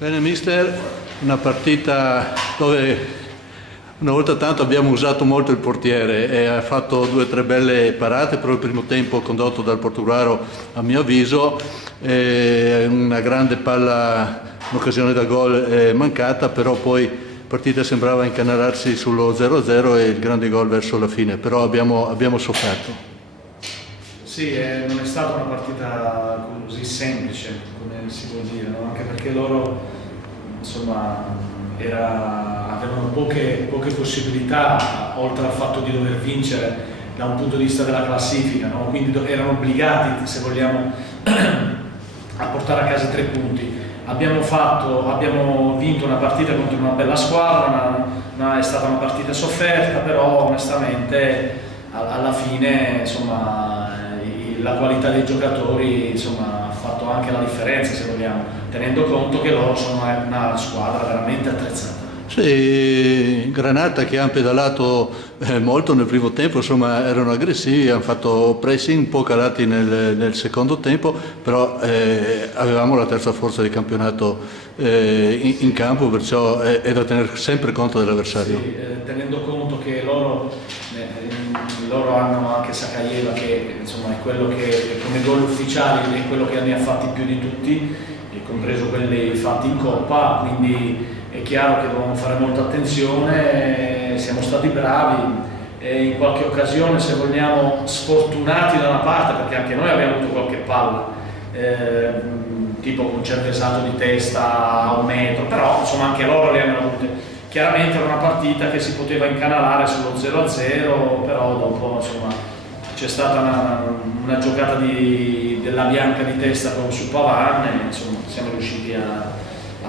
Bene mister, una partita dove una volta tanto abbiamo usato molto il portiere e ha fatto 2 o 3 belle parate, però il primo tempo condotto dal Portogruaro a mio avviso, una grande palla, un'occasione da gol mancata, però poi la partita sembrava incanalarsi sullo 0-0 e il grande gol verso la fine, però abbiamo sofferto. Sì, non è stata una partita così semplice, come si può dire, no? Anche perché loro, insomma, avevano poche possibilità, oltre al fatto di dover vincere da un punto di vista della classifica, no? Quindi erano obbligati, se vogliamo, a portare a casa 3 punti. Abbiamo vinto una partita contro una bella squadra, è stata una partita sofferta, però onestamente alla fine, insomma, la qualità dei giocatori, insomma, ha fatto anche la differenza, se vogliamo, tenendo conto che loro sono una squadra veramente attrezzata. Sì, Granata che hanno pedalato molto nel primo tempo, insomma erano aggressivi, hanno fatto pressing un po' calati nel secondo tempo, però avevamo la terza forza di campionato in campo, perciò è da tenere sempre conto dell'avversario. Sì, tenendo conto che loro hanno anche Sakayeva che insomma è quello che come gol ufficiali è quello che ne ha fatti più di tutti, compreso quelli fatti in Coppa, quindi è chiaro che dobbiamo fare molta attenzione, siamo stati bravi e in qualche occasione, se vogliamo, sfortunati da una parte, perché anche noi abbiamo avuto qualche palla, tipo con un certo esatto di testa a 1 metro, però insomma anche loro le hanno avute. Chiaramente era una partita che si poteva incanalare sullo 0-0, però dopo insomma c'è stata una giocata della Bianca di testa su Pavan e insomma siamo riusciti a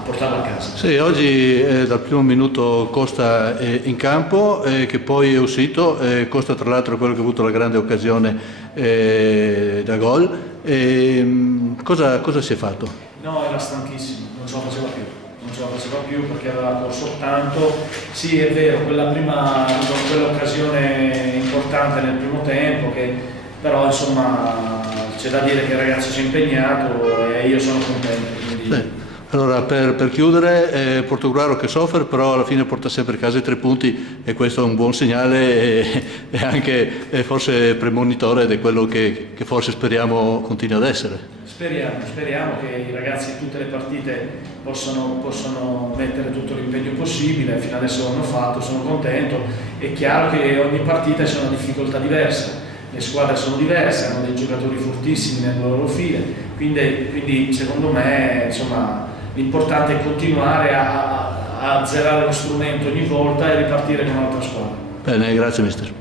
portarla a casa. Sì, oggi dal primo minuto Costa è in campo, che poi è uscito, Costa tra l'altro è quello che ha avuto la grande occasione da gol. Cosa si è fatto? No, era stanchissimo, non ce la faceva più perché aveva corso tanto. Sì, è vero, quell'occasione importante nel primo tempo, però insomma c'è da dire che il ragazzo si è impegnato e io sono contento. Quindi... Sì. Allora, per chiudere, Portogruaro che soffre, però alla fine porta sempre a casa i 3 punti e questo è un buon segnale e anche forse premonitore ed è quello che forse speriamo continui ad essere. Speriamo che i ragazzi in tutte le partite possano mettere tutto l'impegno possibile, fino adesso l'hanno fatto, sono contento. È chiaro che ogni partita c'è una difficoltà diversa, le squadre sono diverse, hanno dei giocatori fortissimi nelle loro file, quindi secondo me insomma, l'importante è continuare a zerare lo strumento ogni volta e ripartire con un'altra squadra. Bene, grazie mister.